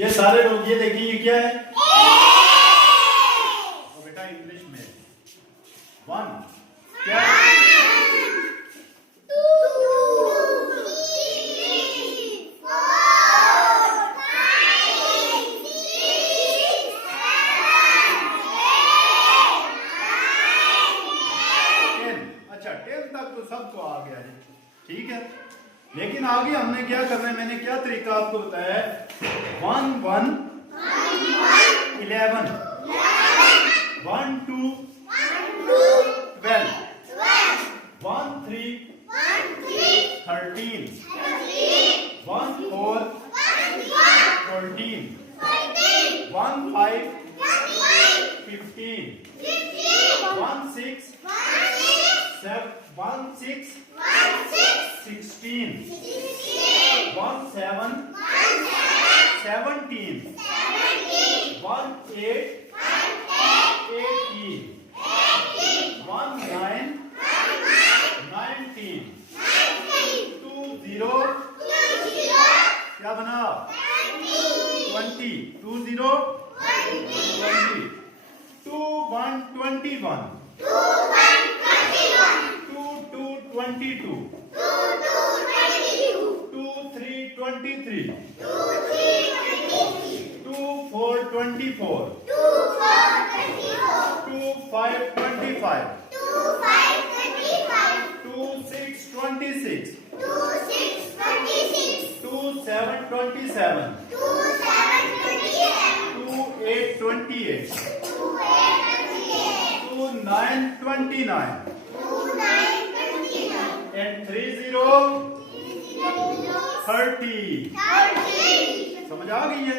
ये सारे लोग ये देखिए ये क्या है? तो बेटा इंग्लिश में 1 क्या है? 10। अच्छा 10 तक तो सबको आ गया है, ठीक है। लेकिन आगे हमने क्या करना है, मैंने क्या तरीका आपको बताया है? 1 1 11 1 2 12 1 3 13 1 4 14 1 5 15 1 6 1 6 16 1 7 17 1 8 18 1 9 19 2 0 क्या बना? 20 2 0 20 2 1 21 2 2 22 2 3 23 2 4 24 2 5 25 2 6 26 2 7 27 2 8 28 2 9 29 and 3 0 30। समझ आ गई है?